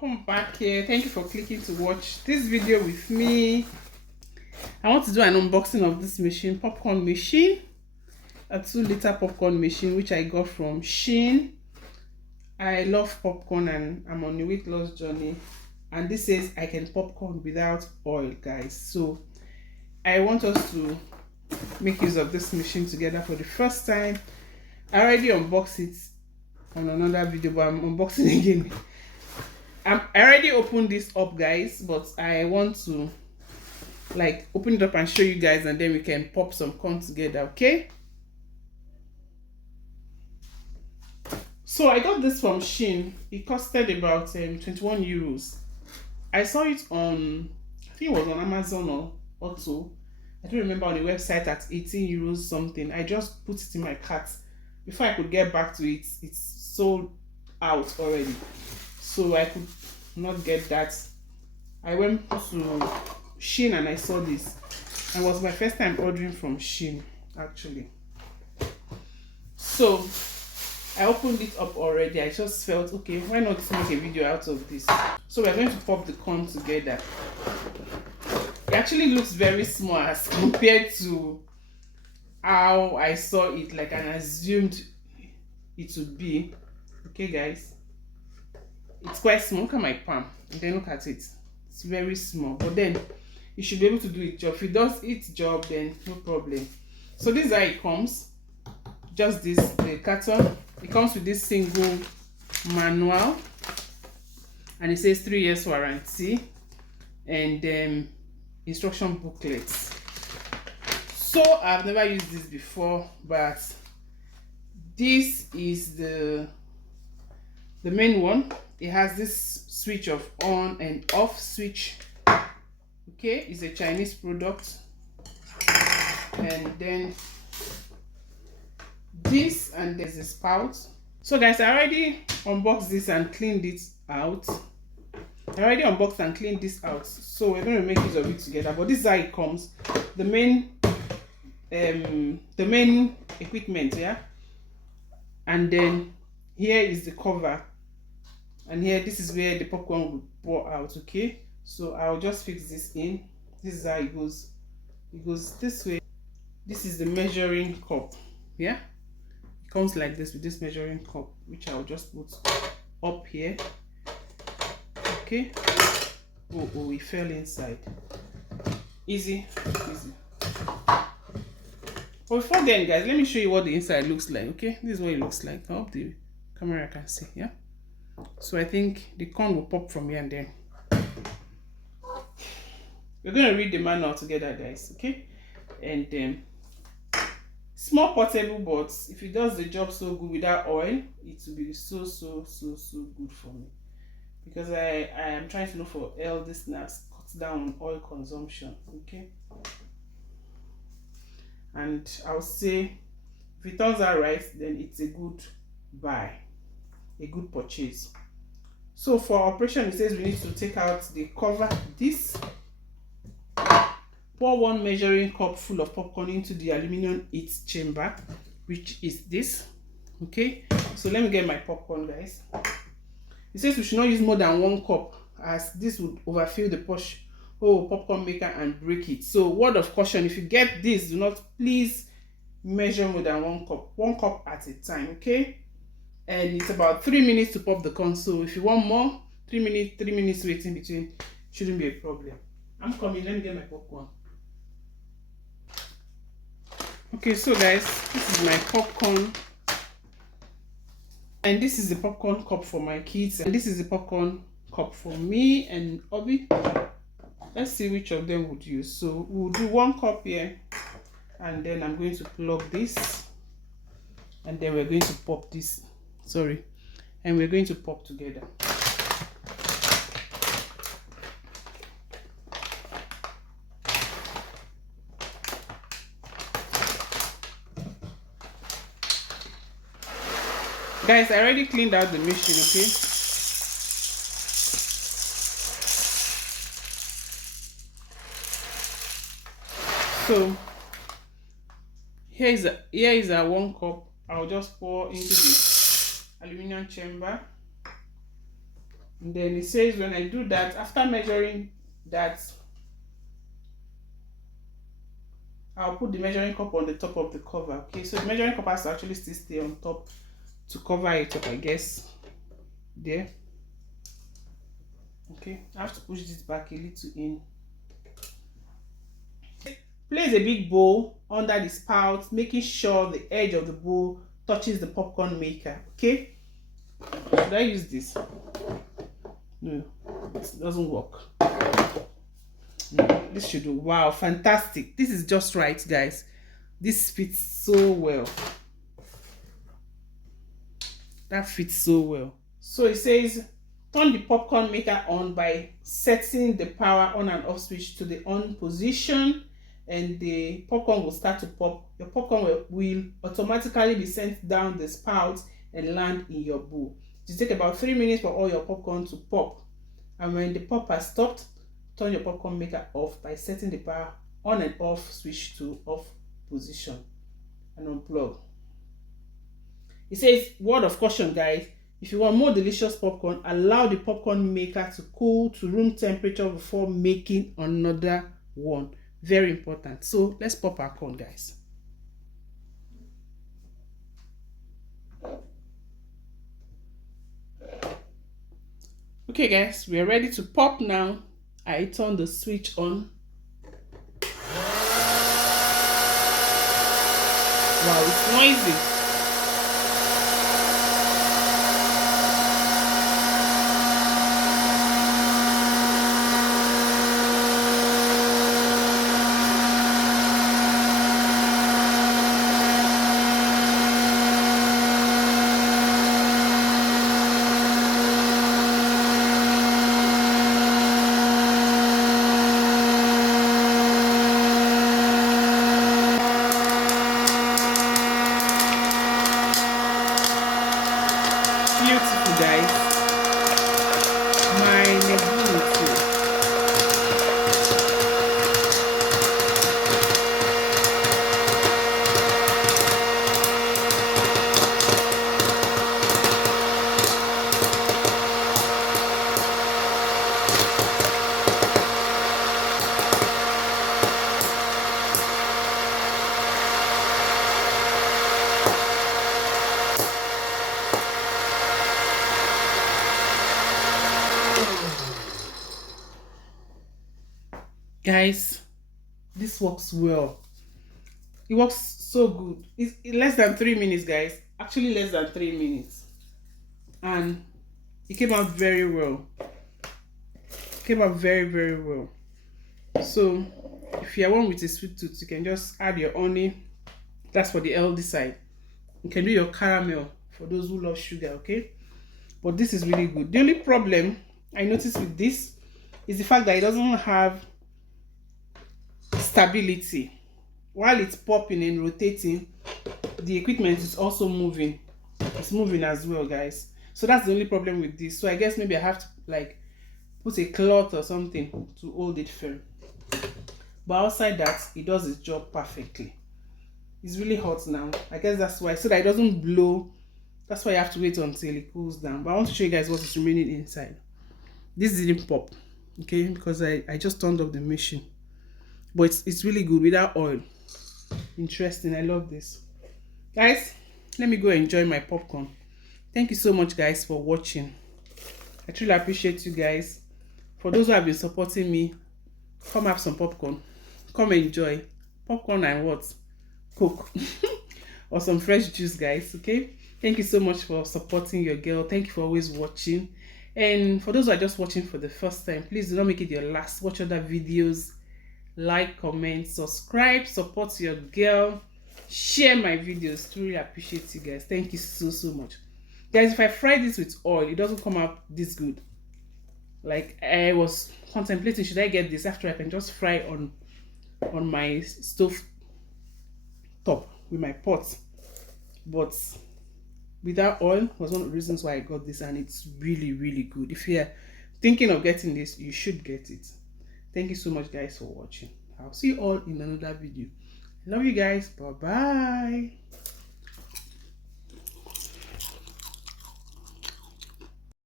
welcome back here. Thank you for clicking to watch this video with me. I want to do an unboxing of this machine, popcorn machine, a 2-liter popcorn machine which I got from Shein. I love popcorn and I'm on a weight loss journey, and this says I can popcorn without oil, guys. So I want us to make use of this machine together for the first time. I already unboxed it on another video, but I'm unboxing again. I already opened this up, guys, but I want to like open it up and show you guys, and then we can pop some corn together, okay? So I got this from Shein. It costed about 21 euros. I saw it on, I think it was on Amazon or Otto. I don't remember, on the website at 18 euros something. I just put it in my cart. Before I could get back to it, it's sold out already. So I could not get that. I went to Shein and I saw this. It was my first time ordering from Shein, actually. So I opened it up already. I just felt, okay, why not make a video out of this? So we're going to pop the corn together. It actually looks very small as compared to how I saw it, like, and assumed it would be. Okay, guys, it's quite small. Look at my palm and then look at it. It's very small, but then you should be able to do its job. If it does its job, then no problem. So this is how it comes. Just this, the carton. It comes with this single manual, and it says 3 years warranty, and instruction booklets. So I've never used this before, but this is the main one. It has this switch of on and off switch. Okay, it's a Chinese product. And then this, and there's a spout. So guys, I already unboxed this and cleaned it out. I already unboxed and cleaned this out, so we're going to make use of it together. But this is how it comes. The main equipment, yeah. And then here is the cover, and here, this is where the popcorn will pour out. Okay, so I'll just fix this in. This is how it goes. It goes this way. This is the measuring cup. Yeah, it comes like this with this measuring cup, which I'll just put up here. Okay. Oh, it fell inside. Easy. But before then, guys, let me show you what the inside looks like. Okay, this is what it looks like. I hope the camera can see. Yeah, so I think the corn will pop from here, and then we're going to read the manual together, guys. Okay, and small portable, but if it does the job so good without oil, it will be so good for me, because I am trying to look for healthy snacks, cut down on oil consumption. Okay, and I'll say if it turns out right, then it's a good buy, a good purchase. So for operation, it says we need to take out the cover, this, pour 1 measuring cup full of popcorn into the aluminum heat chamber, which is this. Okay, so let me get my popcorn, guys. It says we should not use more than 1 cup, as this would overfill the popcorn maker and break it. So word of caution, if you get this, do not please measure more than 1 cup. 1 cup at a time. Okay, and it's about 3 minutes to pop the corn. So if you want more, 3 minutes waiting between shouldn't be a problem. I'm coming. Let me get my popcorn. Okay, so guys, this is my popcorn, and this is the popcorn cup for my kids, and this is the popcorn cup for me and Obi. Let's see which of them would use. So we'll do 1 cup here, and then I'm going to plug this, and then we're going to pop this. And we're going to pop together. Guys, I already cleaned out the machine. Okay, so here is a 1 cup. I'll just pour into the aluminum chamber. And then it says when I do that, after measuring that, I'll put the measuring cup on the top of the cover. Okay, so the measuring cup has to actually still stay on top to cover it up, I guess. There. Okay, I have to push this back a little in. Place a big bowl under the spout, making sure the edge of the bowl touches the popcorn maker. Okay, should I use this? No, it doesn't work. No, this should do. Wow, fantastic. This is just right, guys. This fits so well. That fits so well. So it says turn the popcorn maker on by setting the power on and off switch to the on position, and the popcorn will start to pop. Your popcorn will automatically be sent down the spout and land in your bowl. It will take about 3 minutes for all your popcorn to pop. And when the pop has stopped, turn your popcorn maker off by setting the power on and off switch to off position and unplug. It says, word of caution, guys. If you want more delicious popcorn, allow the popcorn maker to cool to room temperature before making another one. Very important. So let's pop our corn, guys. Okay, guys, we are ready to pop now. I turn the switch on. Wow, it's noisy. Beautiful, guys. My nebula too. Guys, this works well. It works so good. It's less than 3 minutes, guys. Actually less than 3 minutes. And it came out very well. It came out very, very well. So if you're one with a sweet tooth, you can just add your honey. That's for the healthy side. You can do your caramel for those who love sugar, okay? But this is really good. The only problem I noticed with this is the fact that it doesn't have stability. While it's popping and rotating, the equipment is also moving. It's moving as well, guys. So that's the only problem with this. So I guess maybe I have to like put a cloth or something to hold it firm. But outside that, it does its job perfectly. It's really hot now. I guess that's why, so that it doesn't blow. That's why you have to wait until it cools down. But I want to show you guys what is remaining inside. This didn't pop, okay, because I just turned off the machine. But it's really good without oil. Interesting. I love this. Guys, let me go enjoy my popcorn. Thank you so much, guys, for watching. I truly appreciate you guys. For those who have been supporting me, come have some popcorn. Come enjoy. Popcorn and what? Coke. Or some fresh juice, guys, okay? Thank you so much for supporting your girl. Thank you for always watching. And for those who are just watching for the first time, please do not make it your last. Watch other videos. Like, comment, subscribe, support your girl, share my videos. Truly appreciate you guys. Thank you so much, guys. If I fry this with oil, it doesn't come out this good. Like, I was contemplating, should I get this after I can just fry on my stove top with my pot, but without oil was one of the reasons why I got this, and it's really good. If you're thinking of getting this, you should get it. Thank you so much, guys, for watching. I'll see you all in another video. Love you guys. Bye bye.